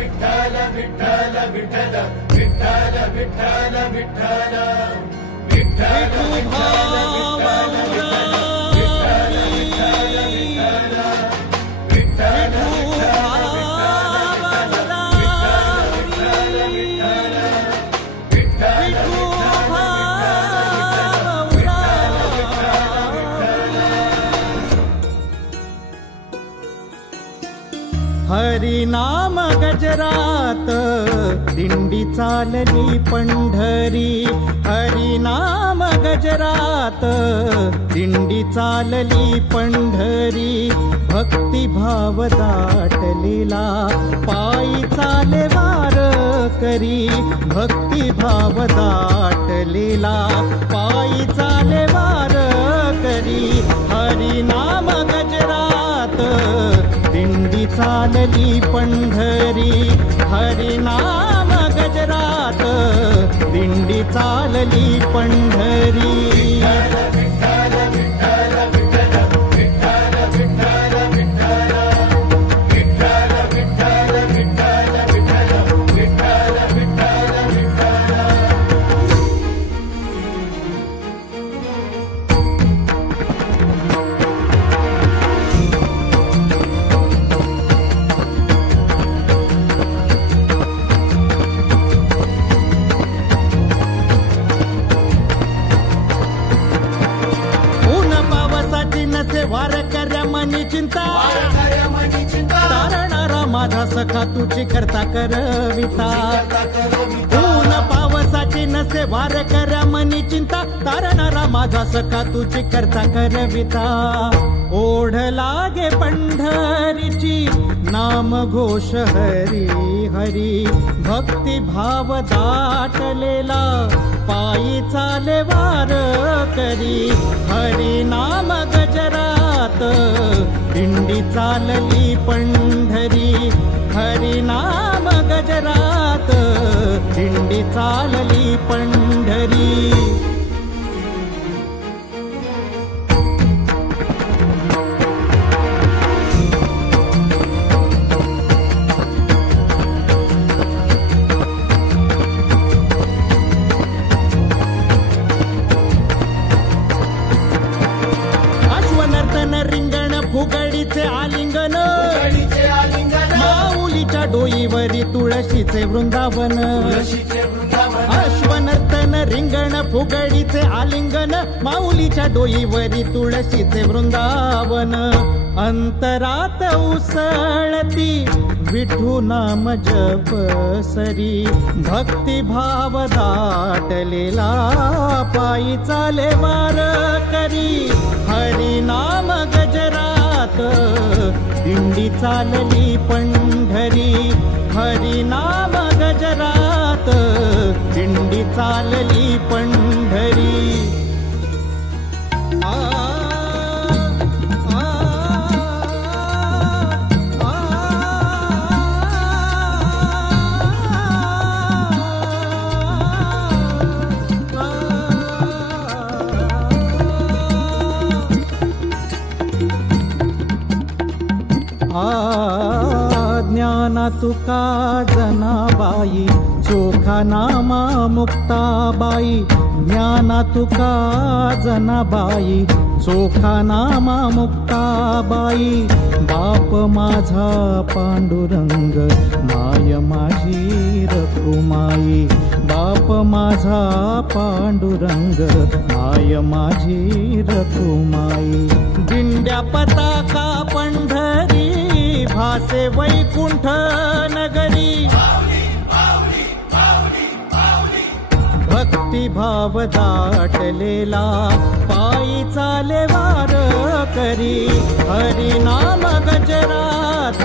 विठ्ठल विठ्ठल विठ्ठल विठ्ठल विठ्ठल विठ्ठल विठ्ठल हरिनाम गजरात दिंडी चालली पंढरी, हरिनाम गजरात दिंडी चालली पंढरी, भक्तिभाव दाटलेला पायी चाले वारकरी, भक्तिभाव दाटलेला पायी चाले वारकरी, हरिनाम गजरात दिंडी चालली पंढरी, हरिनाम गजरात दिंडी चालली पंढरी. विठ्ठल विठ्ठल विठ्ठल विठ्ठल विठ्ठल विठ्ठल विठ्ठल विठ्ठल विठ्ठल विठ्ठल विठ्ठल विठ्ठल विठ्ठल. वारकऱ्या मनी चिंता, तारणारा माझा सखा तुझी करता करविता, ऊन पावसाची नसे वारकऱ्या मनी चिंता, तारणारा माझा सखा तुझी करता करविता, ओढ लागे पंढरीची नाम घोष हरी हरी, भक्तिभाव दाटलेला पायी चाले वारकरी, हरिनाम गजरात दिंडी चालली पंढरी, हरिनाम गजरात दिंडी चालली पंढरी. फुगडीचे आलिंगन, माऊलीच्या डोईवरी तुळशीचे वृंदावन, अश्वनर्तन रिंगण फुगडीचे आलिंगन, माऊलीच्या डोईवरी तुळशीचे वृंदावन, अंतरात उसळती विठू नाम जप सरी, भक्तिभाव दाटलेला पायी चाले वारकरी, हरिनाम गजरात दिंडी चालली पंढरी, हरिनाम गजरात दिंडी चालली पंढरी. ज्ञाना तुका जनाबाई चोखा नामा मुक्ताबाई, ज्ञाना तुका जनाबाई चोखा नामा मुक्ताबाई, बाप माझा पांडुरंग माय माझी रखुमाई, बाप माझा पांडुरंग माय माझी रखुमाई, दिंड्या पताका पंढरी भासे वैकुंठ नगरी, भक्तिभाव दाटलेला पायी चाले वारकरी, हरिनाम गजरात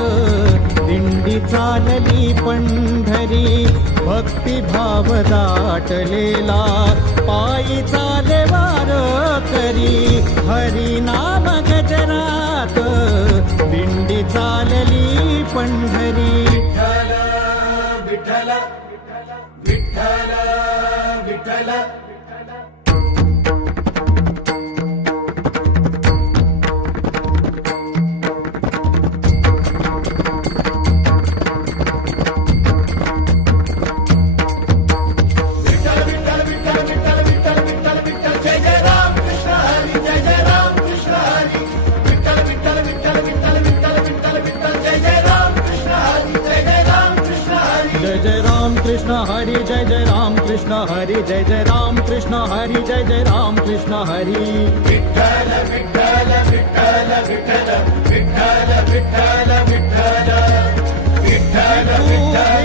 दिंडी चालली पंढरी, भक्तिभाव दाटलेला पायी चाले वारकरी, हरिनाम गजरात दिंडी चालली पंढरी. विठ्ठल विठ्ठल विठ्ठल विठ्ठल. कृष्ण हरी जय जय राम कृष्ण हरी जय जय राम कृष्ण हरी जय जय राम कृष्ण हरी विठ्ठल विठ्ठल विठ्ठल विठ्ठल विठ्ठल विठ्ठल विठ्ठल विठ्ठल विठ्ठल